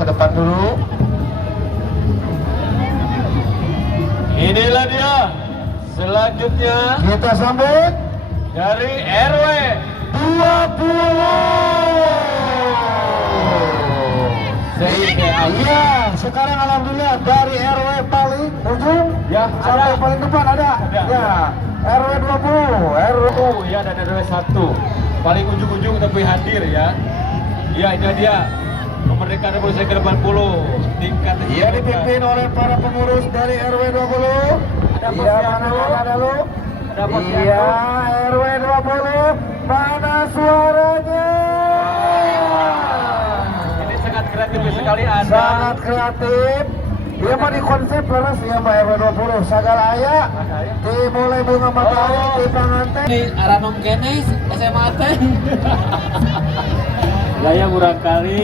ke depan dulu. Inilah dia. Selanjutnya Kita sambut dari RW 20. Iya, sekarang alhamdulillah dari RW paling ujung ya sampai ada. paling depan ada. Ya, RW 20, RW Ya, dan RW 1 paling ujung-ujung tapi hadir ya. Ya, ini dia kemerdekaan Republik ke-80 tingkat. Ia dipimpin oleh para pengurus dari RW 20. Iya, mana lu? Iya, RW 20. Mana suaranya? Ini sangat keren kreatif sekali Anda. Sangat kreatif. Dia mah di konsep leres ya Pak RW 20. Sagala aya. Di mulai bunga matahari di panganten. Ini aranom kene SMA teh. Gaya murah kali.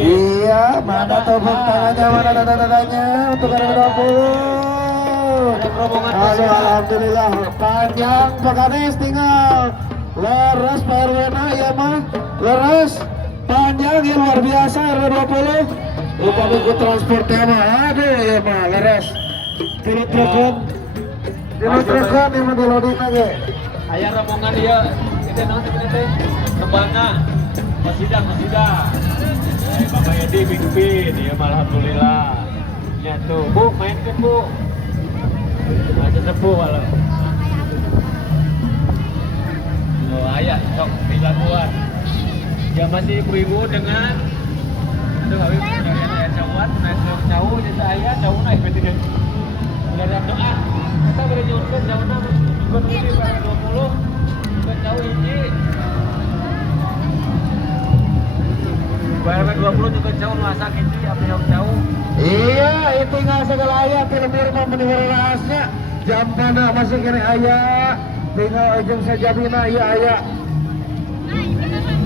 Iya, mana tepuk tangannya, mana tanda-tandanya untuk RW 20. Halo, alhamdulillah panjang Pak Kades tinggal leres Pak RW na ya mah leres panjang ya luar biasa RW 20. Lupa buku transportnya mah aduh ya mah leres tilu-tilukan ya mah di loading lagi. Aya rombongan dia kita nanti Kembangna Masida Bapak Edi pimpin ya alhamdulillah nyatu Bu mainkan Bu masih sepuh kalau ayah sok dilakukan ya masih ibu-ibu dengan aduh habis ayah cawan naik jauh jadi ayah jauh naik berarti ada doa kita berjauhkan jauh nama ikut lebih pada 20 ikut jauh ini bayar 20 juga jauh masak ini apa yang jauh. Iya, itu nggak segala ayah film rumah mendengar rahasia jam mana masih kena ayah tinggal ujung saja bina iya ayah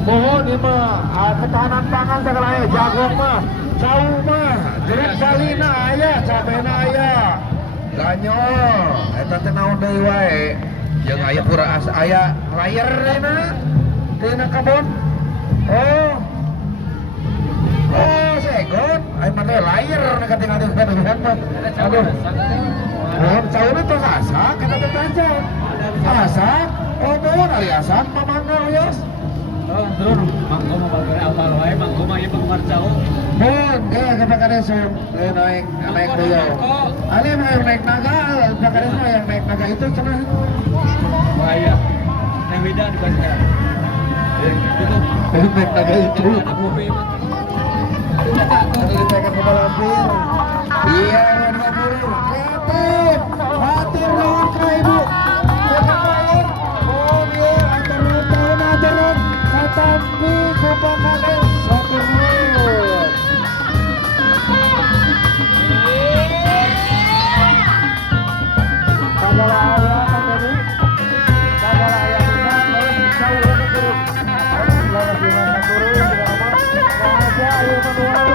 mohon ini mah ketahanan pangan segala ayah jagung mah jauh mah jerit salina ayah cabena ayah ganyol eta teh naon deui wae jeung aya pura asa ayah layar dina kabon oh segon ayo mah teh layar nekating-kating kaduhan mah aduh jauh itu asak kita teh panjang asak mohon ari asak mamangga yos terus mangko mah bagere awal wae mangko mah ieu penggemar jauh mohon ke Pak Kades naik beliau ali mah yang naik naga Pak Kades mah yang naik naga itu cenah bahaya yang beda di Basra itu naik naga itu dari tekan ke Malampir iya 20 kreatif hatur nuhun ka ibu oh iya hatur nuhun katambi ku Pak Kades hatur nuhun sagala aya tadi sagala aya bisa lawan jauh ke turun lawan di mana turun di mana aja ayo menurun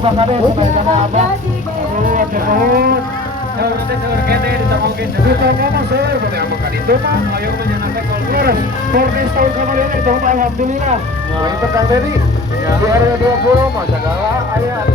Bang Kades sebagai apa? Sahur kene ditamongkeun. Ditanya mah saya pada apa kan itu mah? Ayo menyenangkan kalau Kornis tahun kemarin itu alhamdulillah. Nah, itu Kang Dedi. Di RW 20 mah segala aya